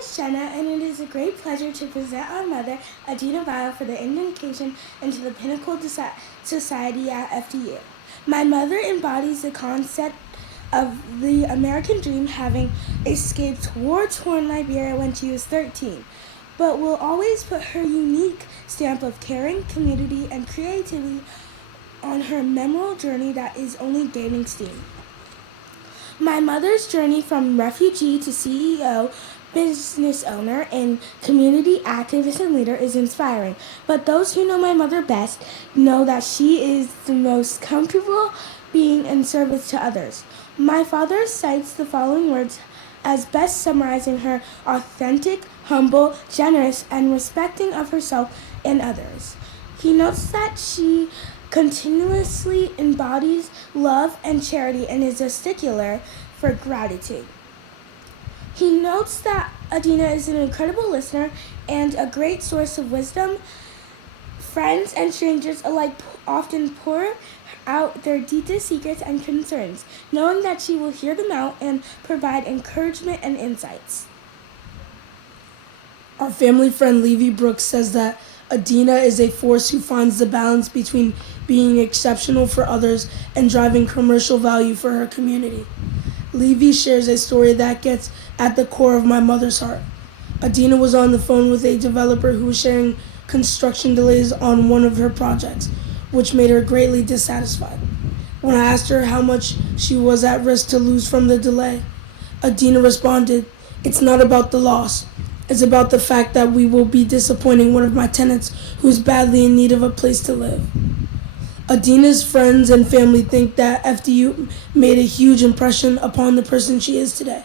is Jenna, and it is a great pleasure to present our mother, Adenah Bayoh, for the induction into the PINNACLE Society at FDU. My mother embodies the concept of the American dream, having escaped war-torn Liberia when she was 13, but will always put her unique stamp of caring, community, and creativity on her memorable journey that is only gaining steam. My mother's journey from refugee to CEO, business owner, and community activist and leader is inspiring. But those who know my mother best know that she is the most comfortable being in service to others. My father cites the following words as best summarizing her: authentic, humble, generous, and respecting of herself and others. He notes that she continuously embodies love and charity and is a stickler for gratitude. He notes that Adenah is an incredible listener and a great source of wisdom. Friends and strangers alike often pour out their deepest secrets and concerns, knowing that she will hear them out and provide encouragement and insights. Our family friend Levy Brooks says that Adenah is a force who finds the balance between being exceptional for others and driving commercial value for her community. Levy shares a story that gets at the core of my mother's heart. Adenah was on the phone with a developer who was sharing construction delays on one of her projects, which made her greatly dissatisfied. When I asked her how much she was at risk to lose from the delay, Adenah responded, "It's not about the loss. It's about the fact that we will be disappointing one of my tenants who is badly in need of a place to live." Adenah's friends and family think that FDU made a huge impression upon the person she is today.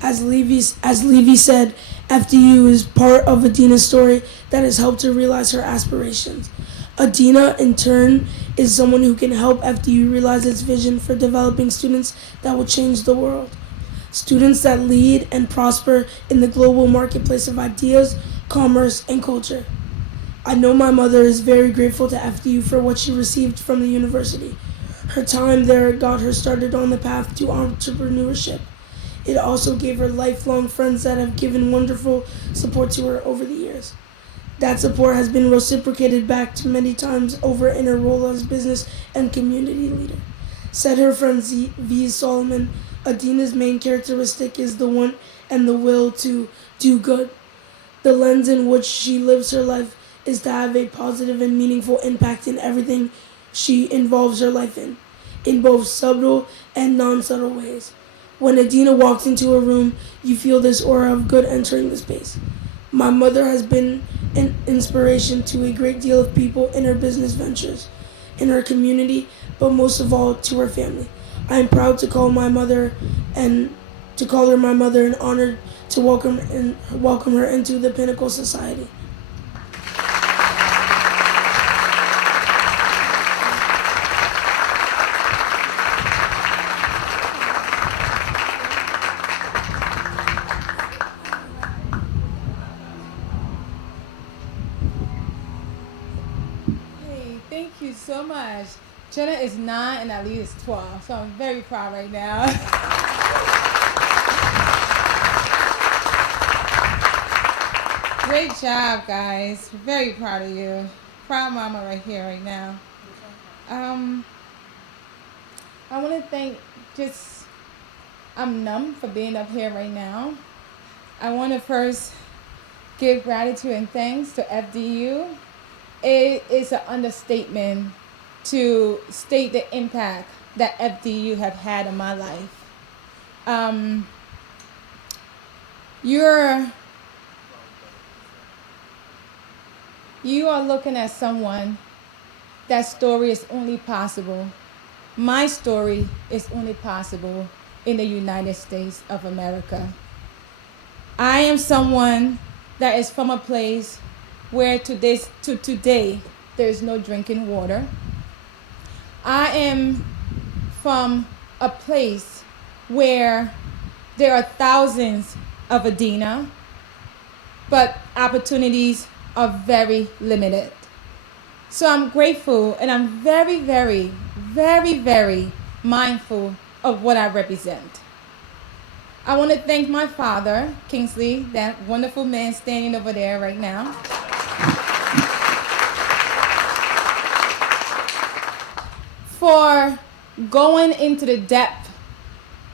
As Levy said, FDU is part of Adenah's story that has helped her realize her aspirations. Adenah, in turn, is someone who can help FDU realize its vision for developing students that will change the world. Students that lead and prosper in the global marketplace of ideas, commerce, and culture. I know my mother is very grateful to FDU for what she received from the university. Her time there got her started on the path to entrepreneurship. It also gave her lifelong friends that have given wonderful support to her over the years. That support has been reciprocated back to many times over in her role as business and community leader. Said her friend BS'01, Adenah's main characteristic is the want and the will to do good. The lens in which she lives her life is to have a positive and meaningful impact in everything she involves her life in both subtle and non-subtle ways. When Adenah walks into a room, you feel this aura of good entering the space. My mother has been an inspiration to a great deal of people in her business ventures, in her community, but most of all to her family. I am proud to call her my mother and honored to welcome her into the PINNACLE Society. Thank you so much. Jenna is 9 and Ali is 12, so I'm very proud right now. Great job, guys. Very proud of you. Proud mama right here, right now. I want to thank I'm numb for being up here right now. I want to first give gratitude and thanks to FDU. It is an understatement to state the impact that FDU have had on my life. You are looking at someone that story is only possible. My story is only possible in the United States of America. I am someone that is from a place where to today there is no drinking water. I am from a place where there are thousands of Adenah, but opportunities are very limited. So I'm grateful and I'm very, very, very, very mindful of what I represent. I want to thank my father, Kingsley, that wonderful man standing over there right now. For going into the depth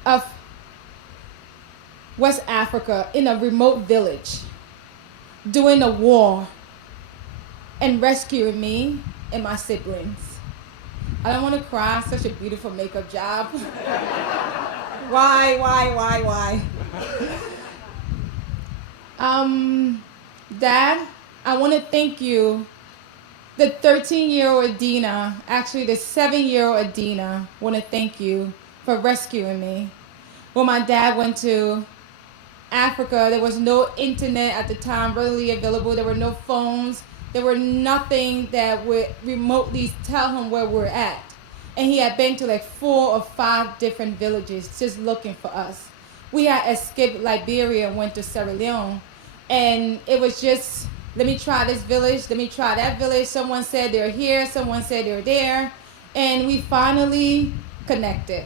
of West Africa in a remote village, during a war, and rescuing me and my siblings. I don't want to cry, such a beautiful makeup job. Why? Dad, I want to thank you. The 13-year-old Adenah, actually the 7-year-old Adenah, want to thank you for rescuing me. When my dad went to Africa, there was no internet at the time readily available. There were no phones. There were nothing that would remotely tell him where we're at. And he had been to like 4 or 5 different villages just looking for us. We had escaped Liberia and went to Sierra Leone. And it was just, let me try this village, let me try that village. Someone said they're here, someone said they're there. And we finally connected.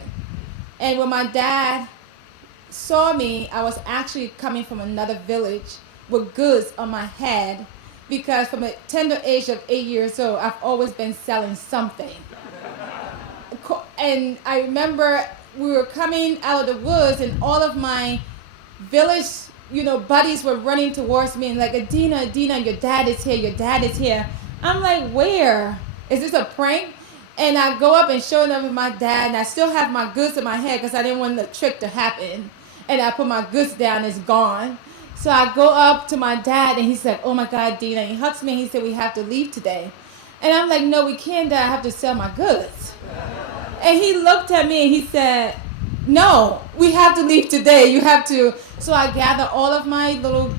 And when my dad saw me, I was actually coming from another village with goods on my head, because from a tender age of 8 years old, I've always been selling something. And I remember we were coming out of the woods, and all of my village, buddies were running towards me and like, Adenah, your dad is here. I'm like, where? Is this a prank? And I go up and show them with my dad, and I still have my goods in my head because I didn't want the trick to happen. And I put my goods down, it's gone. So I go up to my dad, and he's like, oh my God, Adenah. He hugs me, and he said, we have to leave today. And I'm like, no, we can't, Dad. I have to sell my goods. And he looked at me, and he said, no, we have to leave today. You have to. So I gathered all of my little,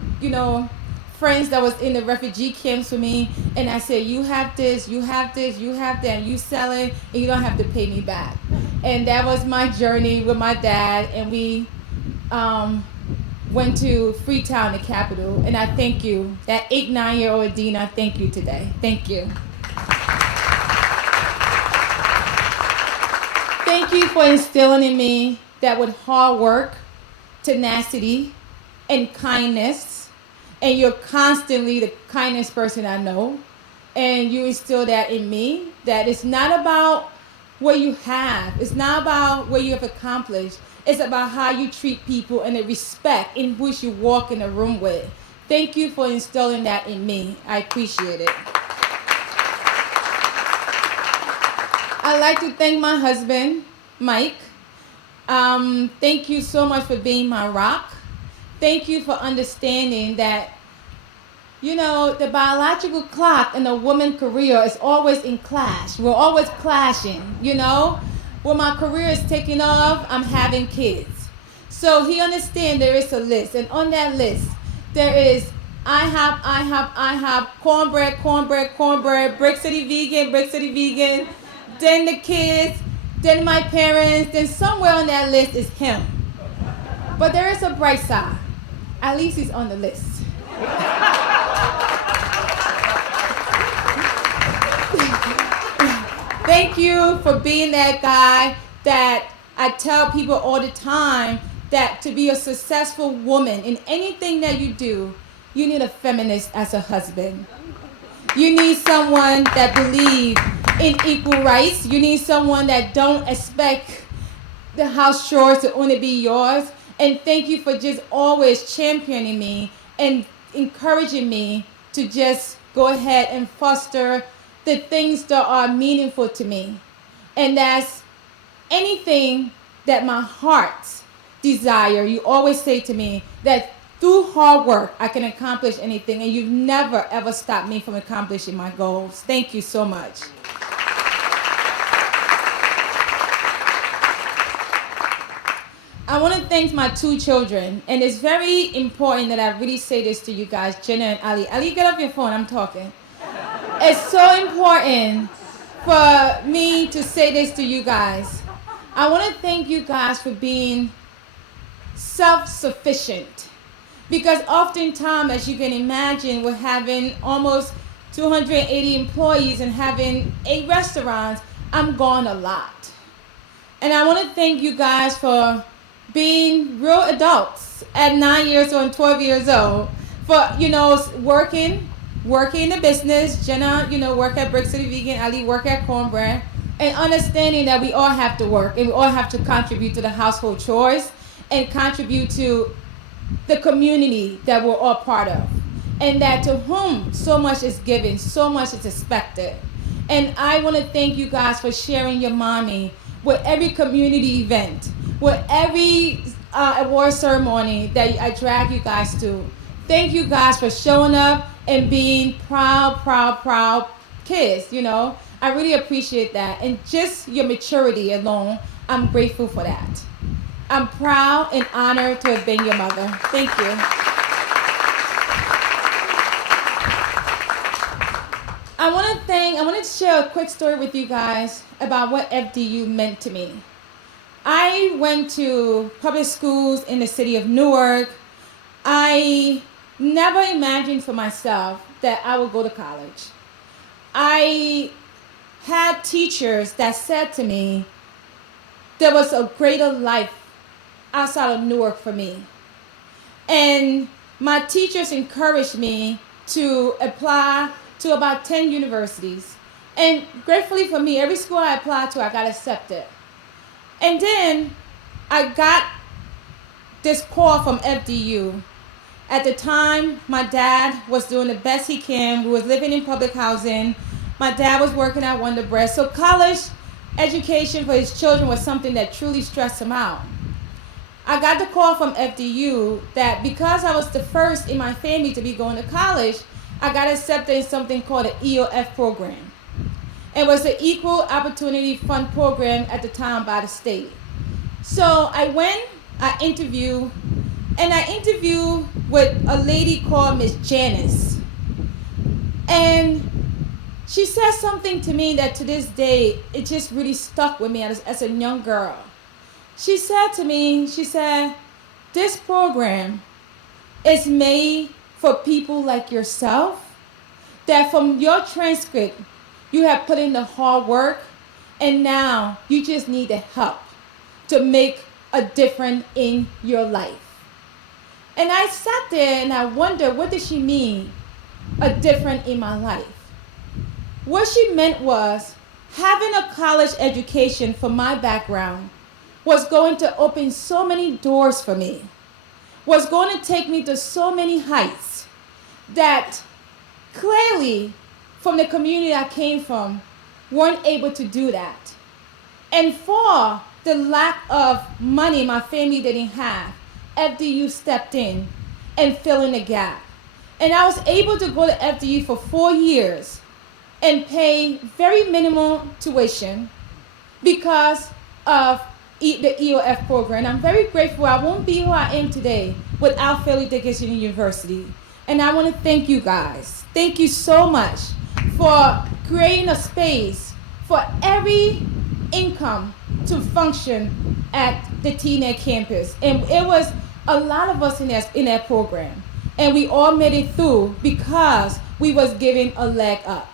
friends that was in the refugee camps with me, and I said, you have this, you have that, and you sell it, and you don't have to pay me back. And that was my journey with my dad, and we went to Freetown, the capital, and I thank you. That 8, 9-year-old Adenah, I thank you today. Thank you. Thank you for instilling in me that with hard work, tenacity, and kindness, and you're constantly the kindest person I know, and you instill that in me, that it's not about what you have, it's not about what you have accomplished, it's about how you treat people and the respect in which you walk in a room with. Thank you for instilling that in me. I appreciate it. I'd like to thank my husband, Mike. Thank you so much for being my rock. Thank you for understanding that, the biological clock in a woman's career is always in clash. We're always clashing, When my career is taking off, I'm having kids. So he understands there is a list. And on that list, there is IHOP, cornbread, Brick City Vegan, then the kids, then my parents, then somewhere on that list is him. But there is a bright side. At least he's on the list. Thank you for being that guy that I tell people all the time that to be a successful woman in anything that you do, you need a feminist as a husband. You need someone that believes in equal rights. You need someone that don't expect the house chores to only be yours. And thank you for just always championing me and encouraging me to just go ahead and foster the things that are meaningful to me. And that's anything that my heart desire. You always say to me that through hard work, I can accomplish anything, and you've never, ever stopped me from accomplishing my goals. Thank you so much. I want to thank my 2 children, and it's very important that I really say this to you guys, Jenna and Ali. Ali, get off your phone, I'm talking. It's so important for me to say this to you guys. I want to thank you guys for being self-sufficient. Because oftentimes, as you can imagine, we're having almost 280 employees and having 8 restaurants. I'm gone a lot. And I want to thank you guys for being real adults at 9 years old and 12 years old, for, working in the business. Jenna, work at Brick City Vegan, Ali work at Cornbread, and understanding that we all have to work and we all have to contribute to the household chores and contribute to the community that we're all part of. And that to whom so much is given, so much is expected. And I want to thank you guys for sharing your mommy with every community event, with every award ceremony that I drag you guys to. Thank you guys for showing up and being proud kids, I really appreciate that. And just your maturity alone, I'm grateful for that. I'm proud and honored to have been your mother. Thank you. I want to share a quick story with you guys about what FDU meant to me. I went to public schools in the city of Newark. I never imagined for myself that I would go to college. I had teachers that said to me, there was a greater life outside of Newark for me. And my teachers encouraged me to apply to about 10 universities. And gratefully for me, every school I applied to, I got accepted. And then I got this call from FDU. At the time, my dad was doing the best he can. We was living in public housing. My dad was working at Wonder Bread. So college education for his children was something that truly stressed him out. I got the call from FDU that because I was the first in my family to be going to college, I got accepted in something called an EOF program. It was an Equal Opportunity Fund program at the time by the state. So I went, I interviewed with a lady called Miss Janice. And she said something to me that to this day, it just really stuck with me as a young girl. She said to me, this program is made for people like yourself, that from your transcript, you have put in the hard work, and now you just need the help to make a difference in your life. And I sat there and I wondered, what did she mean, a difference in my life? What she meant was, having a college education for my background was going to open so many doors for me, was going to take me to so many heights that clearly from the community I came from weren't able to do that. And for the lack of money my family didn't have, FDU stepped in and filled in the gap. And I was able to go to FDU for 4 years and pay very minimal tuition because of the EOF program. I'm very grateful. I won't be who I am today without Philly Dickinson University. And I want to thank you guys. Thank you so much for creating a space for every income to function at the TNET campus. And it was a lot of us in that program. And we all made it through because we was given a leg up.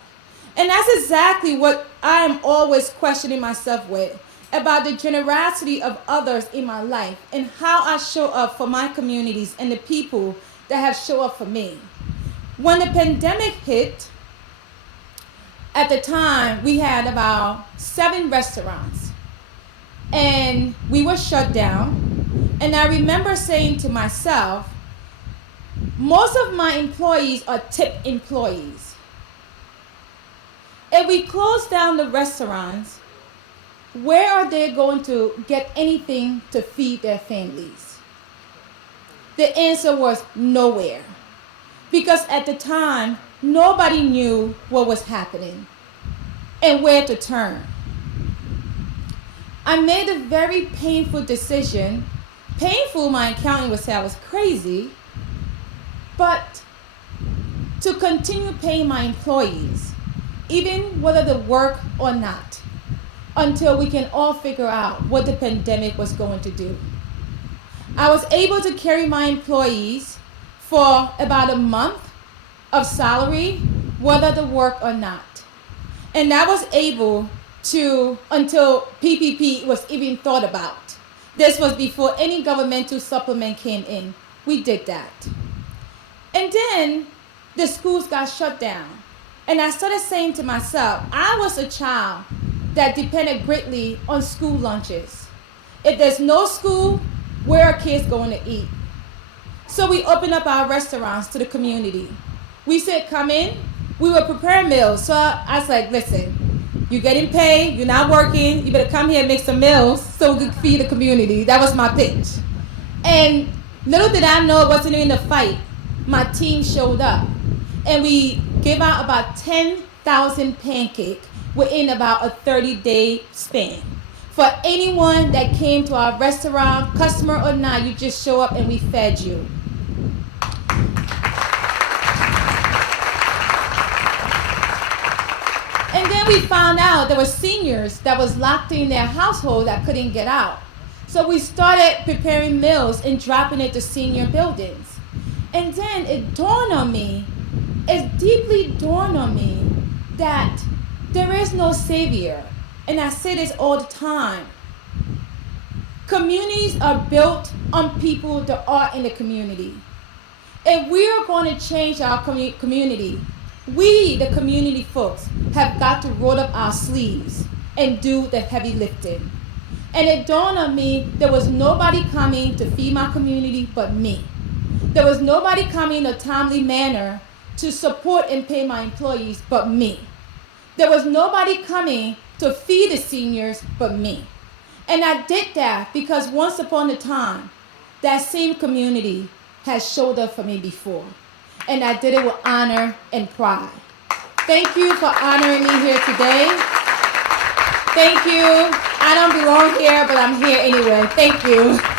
And that's exactly what I am always questioning myself with, about the generosity of others in my life and how I show up for my communities and the people that have shown up for me. When the pandemic hit, at the time, we had about 7 restaurants and we were shut down. And I remember saying to myself, most of my employees are tip employees. If we close down the restaurants, where are they going to get anything to feed their families? The answer was nowhere. Because at the time, nobody knew what was happening and where to turn. I made a very painful decision. Painful, my accountant would say I was crazy, but to continue paying my employees, even whether they work or not, until we can all figure out what the pandemic was going to do. I was able to carry my employees for about a month of salary, whether they work or not. And that was able to, until PPP was even thought about. This was before any governmental supplement came in. We did that. And then the schools got shut down. And I started saying to myself, I was a child that depended greatly on school lunches. If there's no school, where are kids going to eat? So we opened up our restaurants to the community. We said, come in. We were preparing meals. So I was like, listen, you're getting paid, you're not working, you better come here and make some meals so we could feed the community. That was my pitch. And little did I know it wasn't even a fight. My team showed up. And we gave out about 10,000 pancakes within about a 30-day span. For anyone that came to our restaurant, customer or not, you just show up and we fed you. And then we found out there were seniors that was locked in their household that couldn't get out. So we started preparing meals and dropping it to senior buildings. And then it dawned on me, it deeply dawned on me that there is no savior. And I say this all the time. Communities are built on people that are in the community. If we are going to change our community, we, the community folks, have got to roll up our sleeves and do the heavy lifting. And it dawned on me there was nobody coming to feed my community but me. There was nobody coming in a timely manner to support and pay my employees but me. There was nobody coming to feed the seniors but me. And I did that because once upon a time, that same community has showed up for me before. And I did it with honor and pride. Thank you for honoring me here today. Thank you. I don't belong here, but I'm here anyway. Thank you.